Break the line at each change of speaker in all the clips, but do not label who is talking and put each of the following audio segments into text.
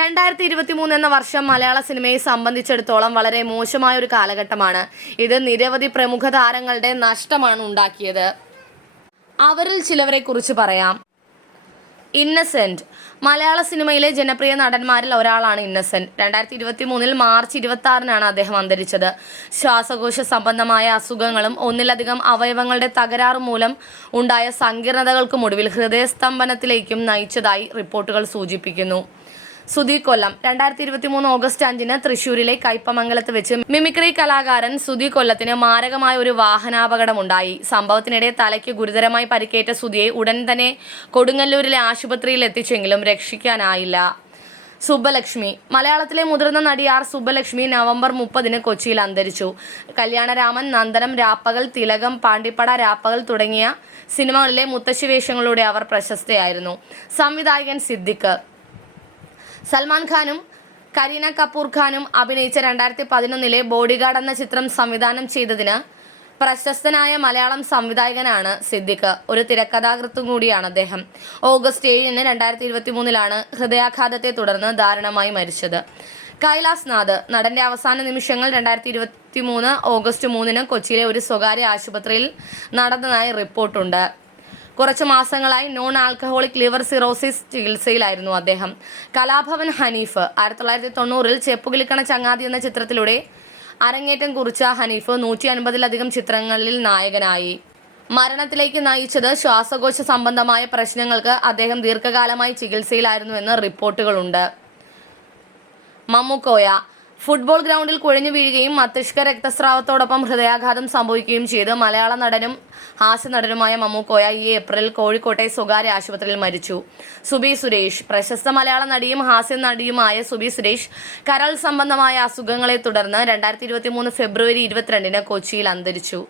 രണ്ടായിരത്തി ഇരുപത്തി മൂന്ന് എന്ന വർഷം മലയാള സിനിമയെ സംബന്ധിച്ചിടത്തോളം വളരെ മോശമായ ഒരു കാലഘട്ടമാണ്. ഇത് നിരവധി പ്രമുഖ താരങ്ങളുടെ നഷ്ടമാണ് ഉണ്ടാക്കിയത്. അവരിൽ ചിലവരെ കുറിച്ച് പറയാം. ഇന്നസെന്റ് മലയാള സിനിമയിലെ ജനപ്രിയ നടന്മാരിൽ ഒരാളാണ് ഇന്നസെന്റ് രണ്ടായിരത്തി ഇരുപത്തി മൂന്നിൽ മാർച്ച് ഇരുപത്തി ആറിനാണ് അദ്ദേഹം അന്തരിച്ചത്. ശ്വാസകോശ സംബന്ധമായ അസുഖങ്ങളും ഒന്നിലധികം അവയവങ്ങളുടെ തകരാറ് മൂലം ഉണ്ടായ സങ്കീർണതകൾക്കും ഒടുവിൽ ഹൃദയസ്തംഭനത്തിലേക്കും നയിച്ചതായി റിപ്പോർട്ടുകൾ സൂചിപ്പിക്കുന്നു. സുധീർ കൊല്ലം. രണ്ടായിരത്തി ഇരുപത്തി മൂന്ന് ഓഗസ്റ്റ് അഞ്ചിന് തൃശൂരിലെ കൈപ്പമംഗലത്ത് വെച്ച് മിമിക്രി കലാകാരൻ സുധീർ കൊല്ലത്തിന് മാരകമായ ഒരു വാഹനാപകടമുണ്ടായി. സംഭവത്തിനിടെ തലയ്ക്ക് ഗുരുതരമായി പരിക്കേറ്റ സുധിയെ ഉടൻ തന്നെ കൊടുങ്ങല്ലൂരിലെ ആശുപത്രിയിൽ എത്തിച്ചെങ്കിലും രക്ഷിക്കാനായില്ല. സുബ്ബലക്ഷ്മി. മലയാളത്തിലെ മുതിർന്ന നടി ആർ സുബ്ബലക്ഷ്മി നവംബർ മുപ്പതിന് കൊച്ചിയിൽ അന്തരിച്ചു. കല്യാണരാമൻ നന്ദനം രാപ്പകൽ തിലകം പാണ്ടിപ്പട രാപ്പകൽ തുടങ്ങിയ സിനിമകളിലെ മുത്തശ്ശി വേഷങ്ങളിലൂടെ അവർ പ്രശസ്തയായിരുന്നു. സംവിധായകൻ സിദ്ദിഖ്. സൽമാൻ ഖാനും കരീന കപൂർ ഖാനും അഭിനയിച്ച രണ്ടായിരത്തി പതിനൊന്നിലെ ബോഡിഗാർഡ് എന്ന ചിത്രം സംവിധാനം ചെയ്തതിന് പ്രശസ്തനായ മലയാളം സംവിധായകനാണ് സിദ്ദിഖ്. ഒരു തിരക്കഥാകൃത്തും കൂടിയാണ് അദ്ദേഹം. ഓഗസ്റ്റ് ഏഴിന് രണ്ടായിരത്തി ഇരുപത്തി മൂന്നിലാണ് ഹൃദയാഘാതത്തെ തുടർന്ന് ദാരുണമായി മരിച്ചത്. കൈലാസ് നാഥ് നടന്റെ അവസാന നിമിഷങ്ങൾ രണ്ടായിരത്തി ഇരുപത്തി മൂന്ന് ഓഗസ്റ്റ് മൂന്നിന് കൊച്ചിയിലെ ഒരു സ്വകാര്യ ആശുപത്രിയിൽ നടന്നതായി റിപ്പോർട്ടുണ്ട്. കുറച്ച് മാസങ്ങളായി നോൺ ആൽക്കഹോളിക് ലിവർ സിറോസിസ് ചികിത്സയിലായിരുന്നു അദ്ദേഹം. കലാഭവൻ ഹനീഫ് ആയിരത്തി തൊള്ളായിരത്തി തൊണ്ണൂറിൽ ചെപ്പുകിളിക്കണ ചങ്ങാതി എന്ന ചിത്രത്തിലൂടെ അരങ്ങേറ്റം കുറിച്ച ഹനീഫ് നൂറ്റി അൻപതിലധികം ചിത്രങ്ങളിൽ നായകനായി. മരണത്തിലേക്ക് നയിച്ചത് ശ്വാസകോശ സംബന്ധമായ പ്രശ്നങ്ങൾക്ക് അദ്ദേഹം ദീർഘകാലമായി ചികിത്സയിലായിരുന്നുവെന്ന് റിപ്പോർട്ടുകളുണ്ട്. മമ്മുക്കോയ ഫുട്ബോൾ ഗ്രൗണ്ടിൽ കുഴഞ്ഞു വീഴുകയും മസ്തിഷ്ക രക്തസ്രാവത്തോടൊപ്പം ഹൃദയാഘാതം സംഭവിക്കുകയും ചെയ്ത്. മലയാള നടനും ഹാസ്യ നടനുമായ മമ്മൂക്കോയ ഈ ഏപ്രിൽ കോഴിക്കോട്ടെ സ്വകാര്യ ആശുപത്രിയിൽ മരിച്ചു. സുബി സുരേഷ്. പ്രശസ്ത മലയാള നടിയും ഹാസ്യ നടിയുമായ സുബി സുരേഷ് കരൾ സംബന്ധമായ അസുഖങ്ങളെ തുടർന്ന് രണ്ടായിരത്തി ഇരുപത്തി മൂന്ന് ഫെബ്രുവരി ഇരുപത്തിരണ്ടിന് കൊച്ചിയിൽ അന്തരിച്ചു.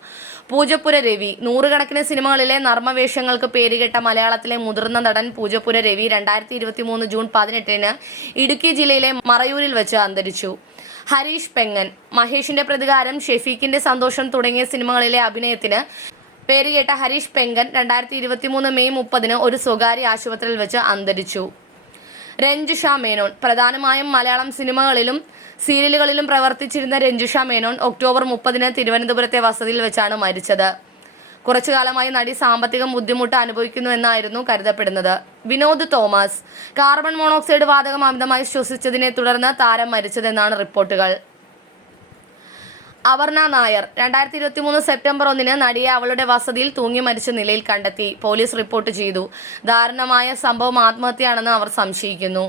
പൂജപ്പുര രവി. നൂറുകണക്കിന് സിനിമകളിലെ നർമ്മവേഷങ്ങൾക്ക് പേരുകേട്ട മലയാളത്തിലെ മുതിർന്ന നടൻ പൂജപ്പുര രവി രണ്ടായിരത്തി ഇരുപത്തി മൂന്ന് ജൂൺ പതിനെട്ടിന് ഇടുക്കി ജില്ലയിലെ മറയൂരിൽ വെച്ച് അന്തരിച്ചു. ഹരീഷ് പെങ്ങൻ മഹേഷിന്റെ പ്രതികാരം ഷെഫീഖിന്റെ സന്തോഷം തുടങ്ങിയ സിനിമകളിലെ അഭിനയത്തിന് പേരുകേട്ട ഹരീഷ് പെങ്കൻ രണ്ടായിരത്തി ഇരുപത്തി മൂന്ന് മെയ് മുപ്പതിന് ഒരു സ്വകാര്യ ആശുപത്രിയിൽ വെച്ച് അന്തരിച്ചു. രഞ്ജുഷ മേനോൻ പ്രധാനമായും മലയാളം സിനിമകളിലും സീരിയലുകളിലും പ്രവർത്തിച്ചിരുന്ന രഞ്ജുഷ മേനോൻ ഒക്ടോബർ മുപ്പതിന് തിരുവനന്തപുരത്തെ വസതിയിൽ വെച്ചാണ് മരിച്ചത്. കുറച്ചു കാലമായി നടി സാമ്പത്തിക ബുദ്ധിമുട്ട് അനുഭവിക്കുന്നുവെന്നായിരുന്നു കരുതപ്പെടുന്നത്. വിനോദ് തോമസ് കാർബൺ മോണോക്സൈഡ് വാതകം അമിതമായി ശ്വസിച്ചതിനെ തുടർന്ന് താരം മരിച്ചതെന്നാണ് റിപ്പോർട്ടുകൾ. അവർണ നായർ രണ്ടായിരത്തി ഇരുപത്തി മൂന്ന് സെപ്റ്റംബർ ഒന്നിന് നടിയെ അവളുടെ വസതിയിൽ തൂങ്ങി മരിച്ച നിലയിൽ കണ്ടെത്തി. പോലീസ് റിപ്പോർട്ട് ചെയ്തു. ദാരുണമായ സംഭവം ആത്മഹത്യയാണെന്ന് അവർ സംശയിക്കുന്നു.